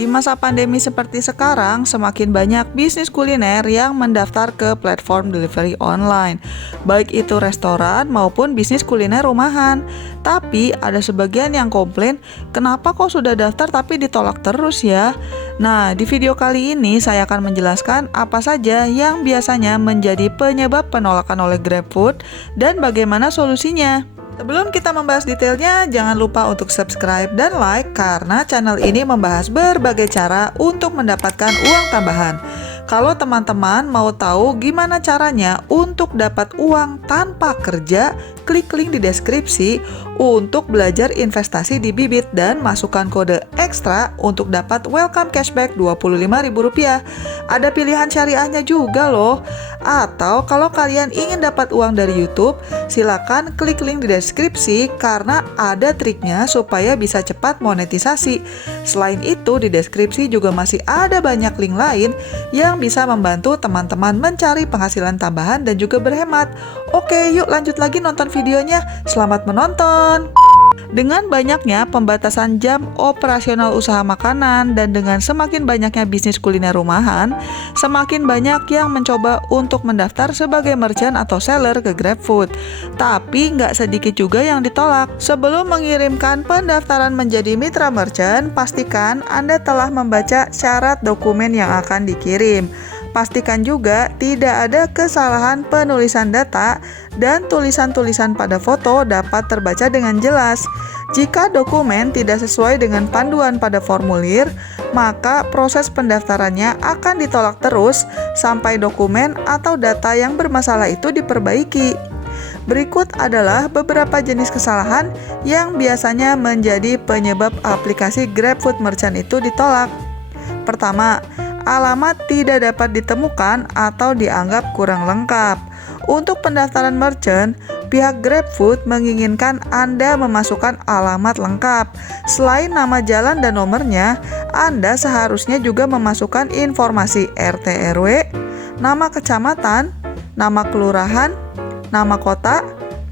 Di masa pandemi seperti sekarang, semakin banyak bisnis kuliner yang mendaftar ke platform delivery online, baik itu restoran maupun bisnis kuliner rumahan. Tapi ada sebagian yang komplain, kenapa kok sudah daftar tapi ditolak terus ya? Nah, di video kali ini saya akan menjelaskan apa saja yang biasanya menjadi penyebab penolakan oleh GrabFood dan bagaimana solusinya. Sebelum kita membahas detailnya, jangan lupa untuk subscribe dan like karena channel ini membahas berbagai cara untuk mendapatkan uang tambahan. Kalau teman-teman mau tahu gimana caranya untuk dapat uang tanpa kerja, klik link di deskripsi untuk belajar investasi di Bibit dan masukkan kode ekstra untuk dapat welcome cashback Rp25.000. Ada pilihan syariahnya juga loh. Atau kalau kalian ingin dapat uang dari YouTube, silakan klik link di deskripsi karena ada triknya supaya bisa cepat monetisasi. Selain itu, di deskripsi juga masih ada banyak link lain yang bisa membantu teman-teman mencari penghasilan tambahan dan juga berhemat. Oke, yuk lanjut lagi nonton videonya. Selamat menonton! Dengan banyaknya pembatasan jam operasional usaha makanan dan dengan semakin banyaknya bisnis kuliner rumahan, semakin banyak yang mencoba untuk mendaftar sebagai merchant atau seller ke GrabFood. Tapi nggak sedikit juga yang ditolak. Sebelum mengirimkan pendaftaran menjadi mitra merchant, pastikan Anda telah membaca syarat dokumen yang akan dikirim. Pastikan juga tidak ada kesalahan penulisan data dan tulisan-tulisan pada foto dapat terbaca dengan jelas. Jika dokumen tidak sesuai dengan panduan pada formulir, maka proses pendaftarannya akan ditolak terus sampai dokumen atau data yang bermasalah itu diperbaiki. Berikut adalah beberapa jenis kesalahan yang biasanya menjadi penyebab aplikasi GrabFood Merchant itu ditolak. Pertama, alamat tidak dapat ditemukan atau dianggap kurang lengkap. Untuk pendaftaran merchant, pihak GrabFood menginginkan Anda memasukkan alamat lengkap. Selain nama jalan dan nomornya, Anda seharusnya juga memasukkan informasi RT RW, nama kecamatan, nama kelurahan, nama kota,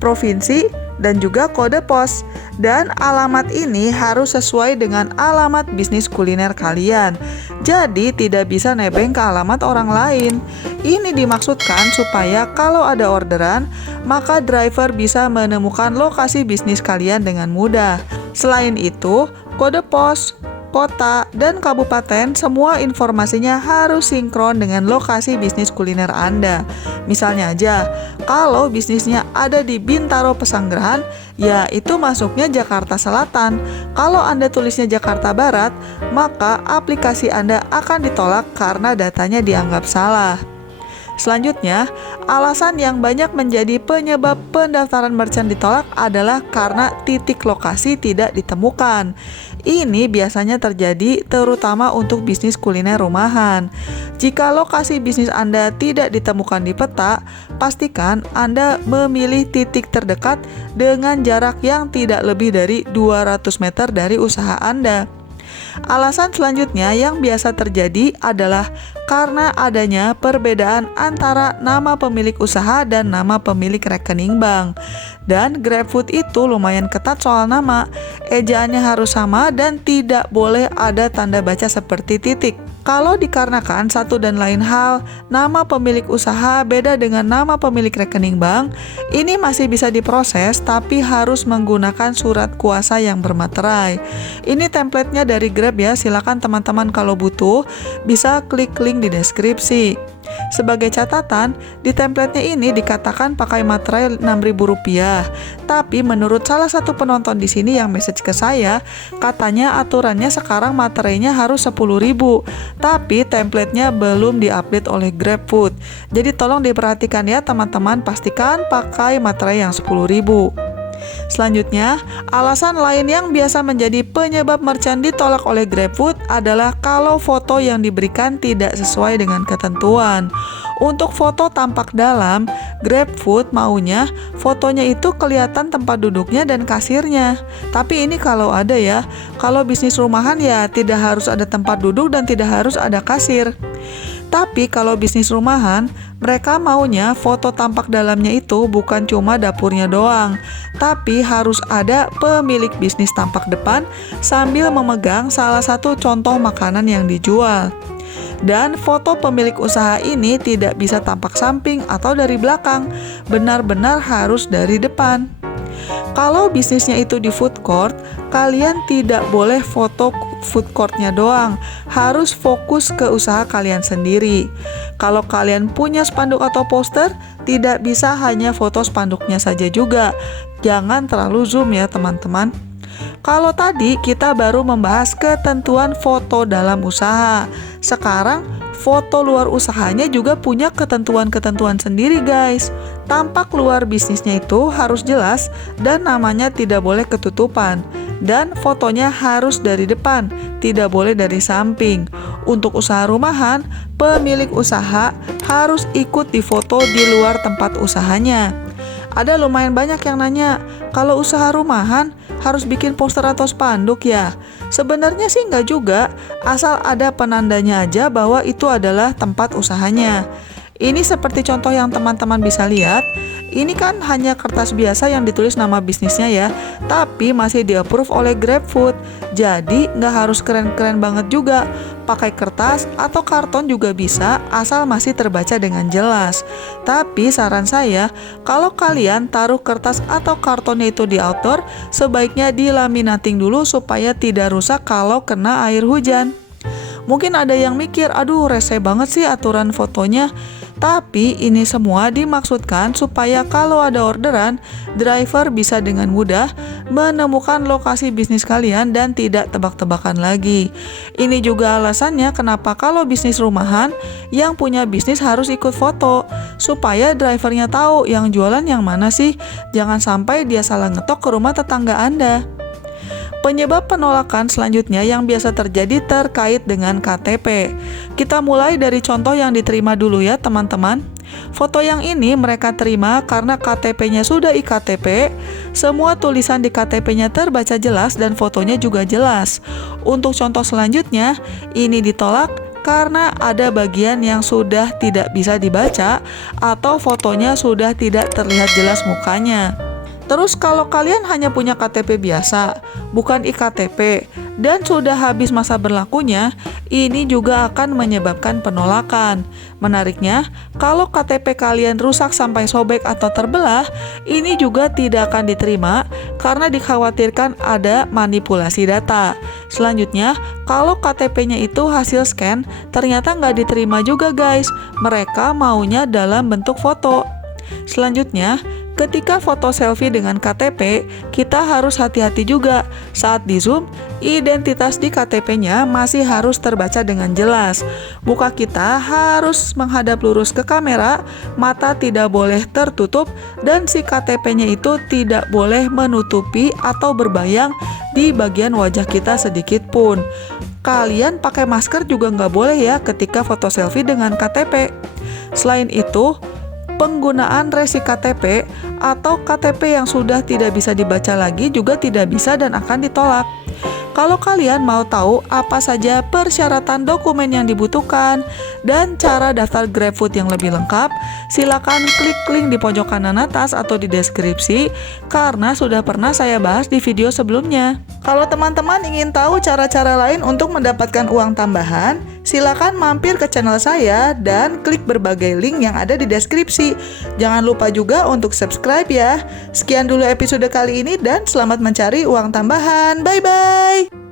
provinsi, dan juga kode pos. Dan alamat ini harus sesuai dengan alamat bisnis kuliner kalian. Jadi tidak bisa nebeng ke alamat orang lain. Ini dimaksudkan supaya kalau ada orderan, maka driver bisa menemukan lokasi bisnis kalian dengan mudah. Selain itu, kode pos, kota, dan kabupaten semua informasinya harus sinkron dengan lokasi bisnis kuliner Anda. Misalnya aja, kalau bisnisnya ada di Bintaro Pesanggerahan, ya itu masuknya Jakarta Selatan. Kalau Anda tulisnya Jakarta Barat, maka aplikasi Anda akan ditolak karena datanya dianggap salah. Selanjutnya, alasan yang banyak menjadi penyebab pendaftaran merchant ditolak adalah karena titik lokasi tidak ditemukan. Ini biasanya terjadi terutama untuk bisnis kuliner rumahan. Jika lokasi bisnis Anda tidak ditemukan di peta, pastikan Anda memilih titik terdekat dengan jarak yang tidak lebih dari 200 meter dari usaha Anda. Alasan selanjutnya yang biasa terjadi adalah karena adanya perbedaan antara nama pemilik usaha dan nama pemilik rekening bank. Dan GrabFood itu lumayan ketat soal nama, ejaannya harus sama dan tidak boleh ada tanda baca seperti titik. Kalau dikarenakan satu dan lain hal, nama pemilik usaha beda dengan nama pemilik rekening bank, ini masih bisa diproses tapi harus menggunakan surat kuasa yang bermaterai. Ini template-nya dari Grab ya, silakan teman-teman kalau butuh bisa klik link di deskripsi. Sebagai catatan, di template-nya ini dikatakan pakai materai Rp6.000. Tapi menurut salah satu penonton di sini yang message ke saya, katanya aturannya sekarang materainya harus Rp10.000. Tapi template-nya belum diupdate oleh GrabFood. Jadi tolong diperhatikan ya teman-teman, pastikan pakai materai yang Rp10.000. Selanjutnya, alasan lain yang biasa menjadi penyebab merchant ditolak oleh GrabFood adalah kalau foto yang diberikan tidak sesuai dengan ketentuan. Untuk foto tampak dalam, GrabFood maunya fotonya itu kelihatan tempat duduknya dan kasirnya. Tapi ini kalau ada ya, kalau bisnis rumahan ya tidak harus ada tempat duduk dan tidak harus ada kasir. Tapi kalau bisnis rumahan, mereka maunya foto tampak dalamnya itu bukan cuma dapurnya doang, tapi harus ada pemilik bisnis tampak depan sambil memegang salah satu contoh makanan yang dijual. Dan foto pemilik usaha ini tidak bisa tampak samping atau dari belakang, benar-benar harus dari depan. Kalau bisnisnya itu di food court, kalian tidak boleh foto food courtnya doang, harus fokus ke usaha kalian sendiri. Kalau kalian punya spanduk atau poster, tidak bisa hanya foto spanduknya saja juga. Jangan terlalu zoom ya teman-teman. Kalau tadi kita baru membahas ketentuan foto dalam usaha. Sekarang foto luar usahanya juga punya ketentuan-ketentuan sendiri guys. Tampak luar bisnisnya itu harus jelas dan namanya tidak boleh ketutupan. Dan fotonya harus dari depan, tidak boleh dari samping. Untuk usaha rumahan, pemilik usaha harus ikut difoto di luar tempat usahanya. Ada lumayan banyak yang nanya, kalau usaha rumahan harus bikin poster atau spanduk ya? Sebenarnya sih nggak juga, asal ada penandanya aja bahwa itu adalah tempat usahanya. Ini seperti contoh yang teman-teman bisa lihat. Ini kan hanya kertas biasa yang ditulis nama bisnisnya ya, tapi masih di-approve oleh GrabFood. Jadi nggak harus keren-keren banget juga. Pakai kertas atau karton juga bisa, asal masih terbaca dengan jelas. Tapi saran saya, kalau kalian taruh kertas atau kartonnya itu di outdoor, sebaiknya dilaminating dulu supaya tidak rusak kalau kena air hujan. Mungkin ada yang mikir, aduh rese banget sih aturan fotonya. Tapi ini semua dimaksudkan supaya kalau ada orderan, driver bisa dengan mudah menemukan lokasi bisnis kalian dan tidak tebak-tebakan lagi. Ini juga alasannya kenapa kalau bisnis rumahan, yang punya bisnis harus ikut foto, supaya drivernya tahu yang jualan yang mana sih. Jangan sampai dia salah ngetok ke rumah tetangga Anda. Penyebab penolakan selanjutnya yang biasa terjadi terkait dengan KTP. Kita mulai dari contoh yang diterima dulu ya teman-teman. Foto yang ini mereka terima karena KTP-nya sudah iktp, semua tulisan di KTP-nya terbaca jelas dan fotonya juga jelas. Untuk contoh selanjutnya, ini ditolak karena ada bagian yang sudah tidak bisa dibaca atau fotonya sudah tidak terlihat jelas mukanya. Terus kalau kalian hanya punya KTP biasa, bukan iktp, dan sudah habis masa berlakunya, ini juga akan menyebabkan penolakan. Menariknya, kalau KTP kalian rusak sampai sobek atau terbelah, ini juga tidak akan diterima karena dikhawatirkan ada manipulasi data. Selanjutnya, kalau KTP-nya itu hasil scan, ternyata nggak diterima juga guys. Mereka maunya dalam bentuk foto. Selanjutnya, ketika foto selfie dengan KTP, kita harus hati-hati juga. Saat di zoom, identitas di KTP-nya masih harus terbaca dengan jelas. Muka kita harus menghadap lurus ke kamera, mata tidak boleh tertutup, dan si KTP-nya itu tidak boleh menutupi atau berbayang di bagian wajah kita sedikit pun. Kalian pakai masker juga nggak boleh ya ketika foto selfie dengan KTP. Selain itu, penggunaan resi KTP atau KTP yang sudah tidak bisa dibaca lagi juga tidak bisa dan akan ditolak. Kalau kalian mau tahu apa saja persyaratan dokumen yang dibutuhkan dan cara daftar GrabFood yang lebih lengkap, silakan klik link di pojok kanan atas atau di deskripsi karena sudah pernah saya bahas di video sebelumnya. Kalau teman-teman ingin tahu cara-cara lain untuk mendapatkan uang tambahan, silakan mampir ke channel saya dan klik berbagai link yang ada di deskripsi. Jangan lupa juga untuk subscribe ya. Sekian dulu episode kali ini dan selamat mencari uang tambahan. Bye-bye!